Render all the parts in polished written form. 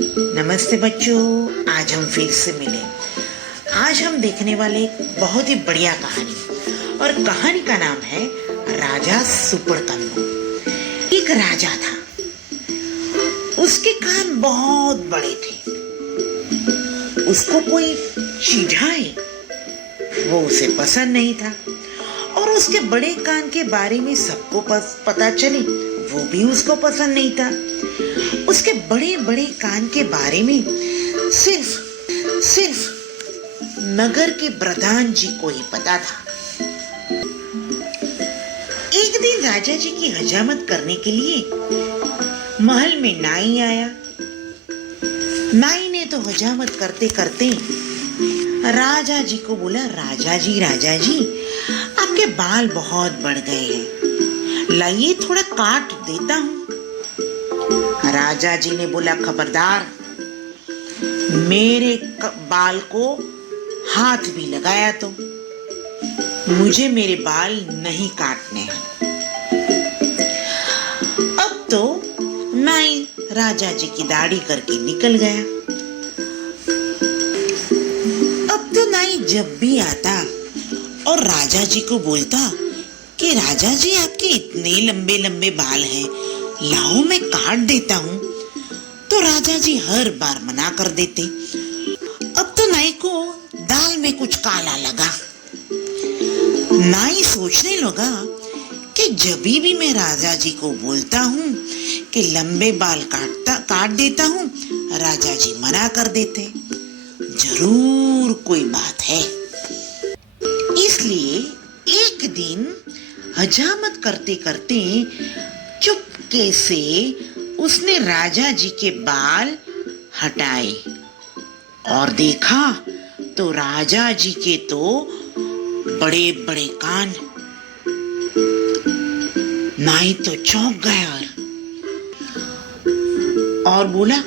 नमस्ते बच्चों, आज हम फिर से मिले। आज हम देखने वाले एक बहुत ही बढ़िया कहानी, और कहानी का नाम है राजा सुपड़कन्नू। एक राजा था, उसके कान बहुत बड़े थे। उसको कोई चिढ़ाए वो उसे पसंद नहीं था, और उसके बड़े कान के बारे में सबको पता चले वो भी उसको पसंद नहीं था। उसके बड़े बड़े कान के बारे में सिर्फ नगर के प्रधान जी को ही पता था। एक दिन राजा जी की हजामत करने के लिए महल में नाई आया। नाई ने तो हजामत करते करते राजा जी को बोला, राजा जी आपके बाल बहुत बढ़ गए हैं, लाइए थोड़ा काट देता हूं। राजा जी ने बोला, खबरदार, मेरे बाल को हाथ भी लगाया तो मुझे मेरे बाल नहीं काटने हैं। अब तो नाई राजा जी की दाढ़ी करके निकल गया। अब तो नाई जब भी आता और राजा जी को बोलता कि राजा जी आपके इतने लंबे लंबे बाल हैं, लाओ मैं काट देता हूँ, तो राजा जी हर बार मना कर देते। अब तो नाई को दाल में कुछ काला लगा। नाई सोचने लगा कि जब भी मैं राजा जी को बोलता हूँ कि लंबे बाल काट देता हूँ, राजा जी मना कर देते। जरूर कोई बात है। इसलिए एक दिन हजामत करते करते चुपके से उसने राजा जी के बाल हटाए और देखा तो राजा जी के तो बड़े बड़े कान। नाई तो चौंक गया और बोला,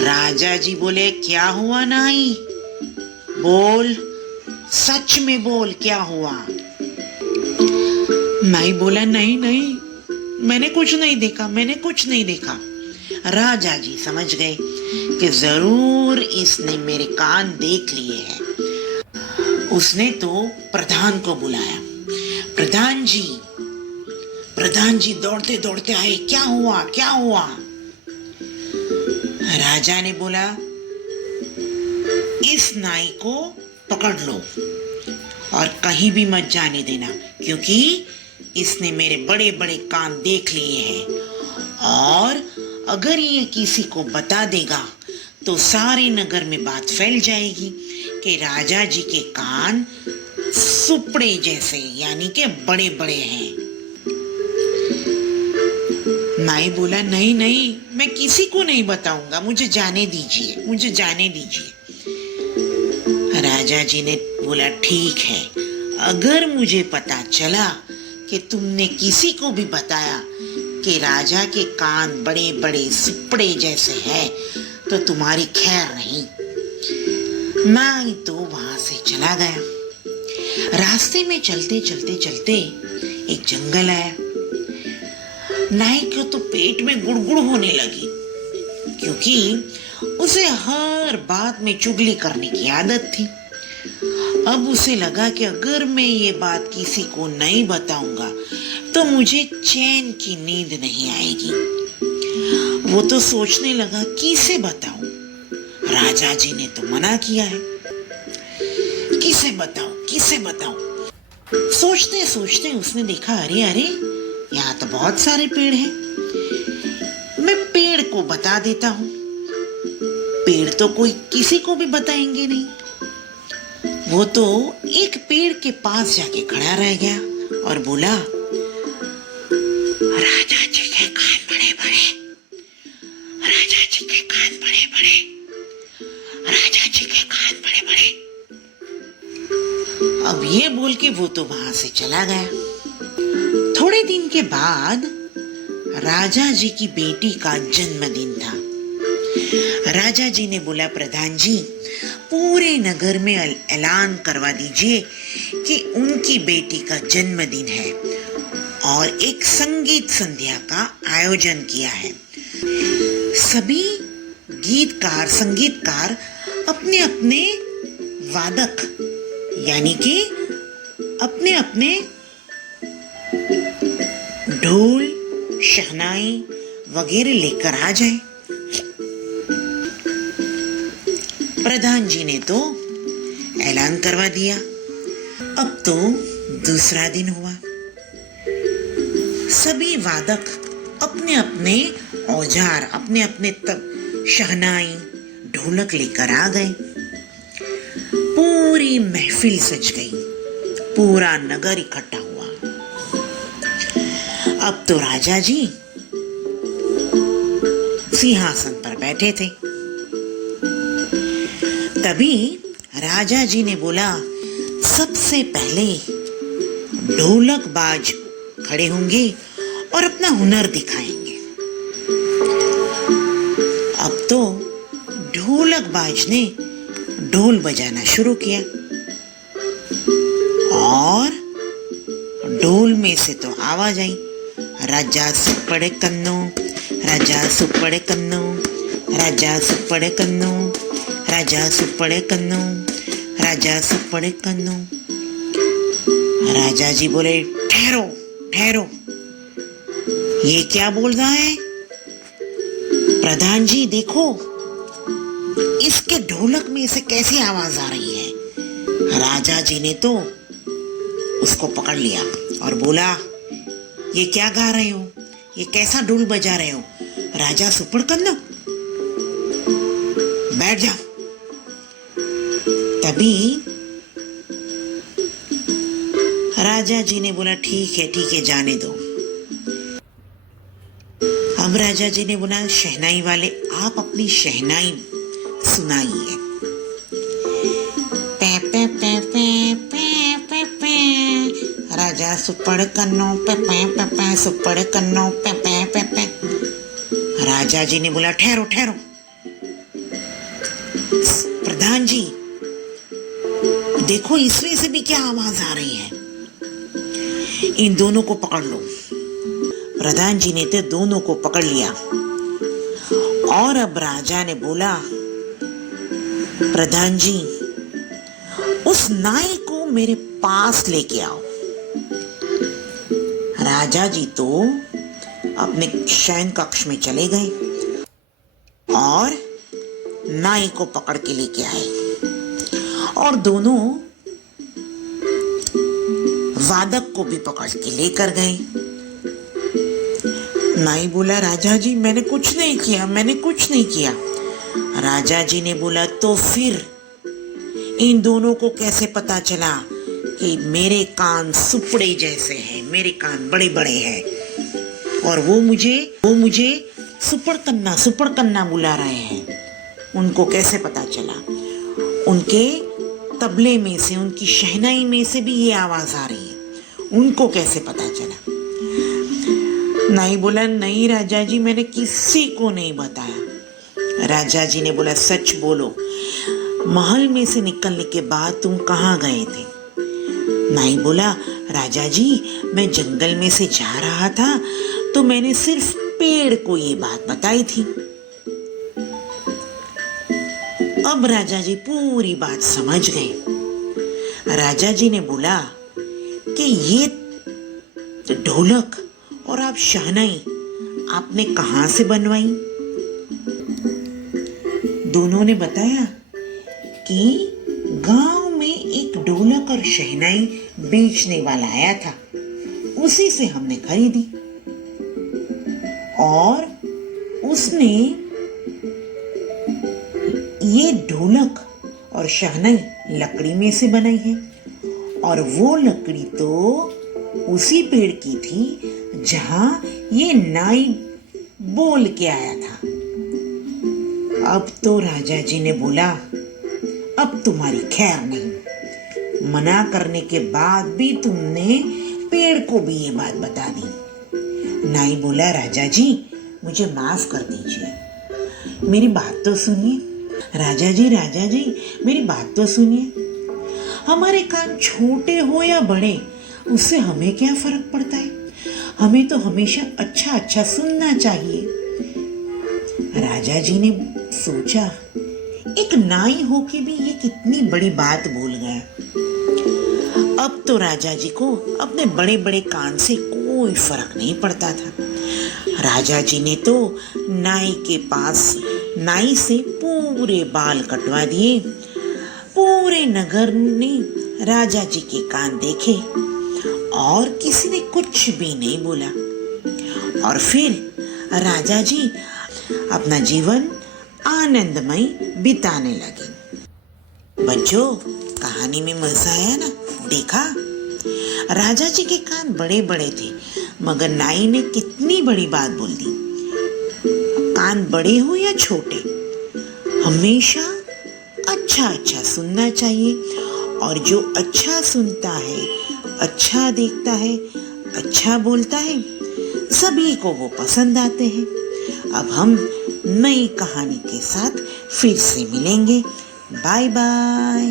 राजा जी बोले, क्या हुआ नाई? बोल, सच में बोल, क्या हुआ? नाई बोला, नहीं, मैंने कुछ नहीं देखा। राजा जी समझ गए कि जरूर इसने मेरे कान देख लिए हैं। उसने तो प्रधान को बुलाया। प्रधान जी दौड़ते दौड़ते आए, क्या हुआ? राजा ने बोला, इस नाई को पकड़ लो और कहीं भी मत जाने देना, क्योंकि इसने मेरे बड़े बड़े कान देख लिए हैं, और अगर ये किसी को बता देगा तो सारे नगर में बात फैल जाएगी कि राजा जी के कान सुपड़े जैसे, यानी कि बड़े बड़े हैं। नाई बोला, नहीं, मैं किसी को नहीं बताऊंगा, मुझे जाने दीजिए। राजा जी ने बोला, ठीक है, अगर मुझे पता चला कि तुमने किसी को भी बताया कि राजा के कान बड़े बड़े सुपड़े जैसे हैं, तो तुम्हारी खैर नहीं। नाई तो वहां से चला गया। रास्ते में चलते एक जंगल आया। नाई को तो पेट में गुड़गुड़ होने लगी, क्योंकि उसे हर बात में चुगली करने की आदत थी। अब उसे लगा कि अगर मैं ये बात किसी को नहीं बताऊंगा तो मुझे चैन की नींद नहीं आएगी। वो तो सोचने लगा, किसे बताऊं? राजा जी ने तो मना किया है, किसे बताऊं? सोचते सोचते उसने देखा, अरे यहाँ तो बहुत सारे पेड़ हैं, मैं पेड़ को बता देता हूँ। पेड़ तो कोई किसी को भी बताएंगे नहीं। वो तो एक पेड़ के पास जाके खड़ा रह गया और बोला, राजा जी के कान बड़े बड़े, राजा जी के कान बड़े बड़े, राजा जी के कान बड़े बड़े। अब ये बोल के वो तो वहां से चला गया। थोड़े दिन के बाद राजा जी की बेटी का जन्मदिन था। राजा जी ने बोला, प्रधान जी, पूरे नगर में ऐलान करवा दीजिए कि उनकी बेटी का जन्मदिन है और एक संगीत संध्या का आयोजन किया है। सभी गीतकार संगीतकार अपने अपने वादक यानी कि अपने अपने ढोल शहनाई वगैरह लेकर आ जाए। प्रधान जी ने तो ऐलान करवा दिया। अब तो दूसरा दिन हुआ। सभी वादक अपने अपने औजार अपने अपने तब शहनाई ढोलक लेकर आ गए। पूरी महफिल सज गई। पूरा नगर इकट्ठा हुआ। अब तो राजा जी सिंहासन पर बैठे थे। तभी राजा जी ने बोला, सबसे पहले ढोलक बाज खड़े होंगे और अपना हुनर दिखाएंगे। अब तो ढोलक बाज ने ढोल बजाना शुरू किया और ढोल में से तो आवाज आई, राजा सुपड़े कन्नो, राजा सुपड़े कन्नो, राजा सुपड़े कन्नो, राजा सुपड़े कन्नो, राजा सुपड़े कन्नो। राजा जी बोले, ठहरो ठहरो, ये क्या बोल रहा है? प्रधान जी देखो, इसके ढोलक में से कैसी आवाज आ रही है। राजा जी ने तो उसको पकड़ लिया और बोला, ये क्या गा रहे हो? ये कैसा ढोल बजा रहे हो? राजा सुपड़ कन्नो, बैठ जाओ। तभी राजा जी ने बोला, ठीक है जाने दो। अब राजा जी ने बोला, शहनाई वाले आप अपनी शहनाई सुनाइए। पे पे पे पे पे पे पे, राजा सुपड़ कन्नो, पे पे पे पे, सुपड़ कन्नो, पे पे पे पे। राजा जी ने बोला, ठहरो ठहरो, प्रधान जी देखो, इसमें से भी क्या आवाज आ रही है? इन दोनों को पकड़ लो। प्रधान जी ने तो दोनों को पकड़ लिया और अब राजा ने बोला, प्रधान जी उस नाई को मेरे पास लेके आओ। राजा जी तो अपने शयन कक्ष में चले गए और नाई को पकड़ के लेके आए और दोनों वादक को भी पकड़ के लेकर गए। नाई बोला, राजा जी मैंने कुछ नहीं किया, मैंने कुछ नहीं किया। राजा जी ने बोला, तो फिर इन दोनों को कैसे पता चला कि मेरे कान सुपड़े जैसे हैं, मेरे कान बड़े बड़े हैं और वो मुझे सुपड़ कन्ना बुला रहे हैं? उनको कैसे पता चला? उनके तबले में से, उनकी शहनाई में से भी ये आवाज आ रही है, उनको कैसे पता चला? नाई बोला, नहीं राजा जी मैंने किसी को नहीं बताया। राजा जी ने बोला, सच बोलो, महल में से निकलने के बाद तुम कहाँ गए थे? नाई बोला, राजा जी मैं जंगल में से जा रहा था तो मैंने सिर्फ पेड़ को ये बात बताई थी। अब राजा जी पूरी बात समझ गए। राजा जी ने बोला कि ये ढोलक और आप शहनाई आपने कहां से बनवाई? दोनों ने बताया कि गांव में एक ढोलक और शहनाई बेचने वाला आया था, उसी से हमने खरीदी और उसने ये ढोलक और शहनाई लकड़ी में से बनाई है और वो लकड़ी तो उसी पेड़ की थी जहां ये नाई बोल के आया था। अब तो राजा जी ने बोला, अब तुम्हारी खैर नहीं। मना करने के बाद भी तुमने पेड़ को भी ये बात बता दी। नाई बोला, राजा जी मुझे माफ कर दीजिए, मेरी बात तो सुनिए। राजा जी मेरी बात तो सुनिए। हमारे कान छोटे हो या बड़े, उससे हमें क्या फर्क पड़ता है? हमें तो हमेशा अच्छा अच्छा सुनना चाहिए। राजा जी ने सोचा, एक नाई होके भी ये कितनी बड़ी बात भूल गया। अब तो राजा जी को अपने बड़े बड़े कान से कोई फर्क नहीं पड़ता था। राजा जी ने तो नाई के पास नाई से पूरे बाल कटवा दिए। पूरे नगर ने राजा जी के कान देखे और किसी ने कुछ भी नहीं बोला। और फिर राजा जी अपना जीवन आनंदमय बिताने लगे। बच्चों, कहानी में मजा आया ना? देखा, राजा जी के कान बड़े बड़े थे, मगर नाई ने कितनी बड़ी बात बोल दी। कान बड़े हो या छोटे, हमेशा अच्छा अच्छा सुनना चाहिए। और जो अच्छा सुनता है, अच्छा देखता है, अच्छा बोलता है, सभी को वो पसंद आते हैं। अब हम नई कहानी के साथ फिर से मिलेंगे। Bye bye.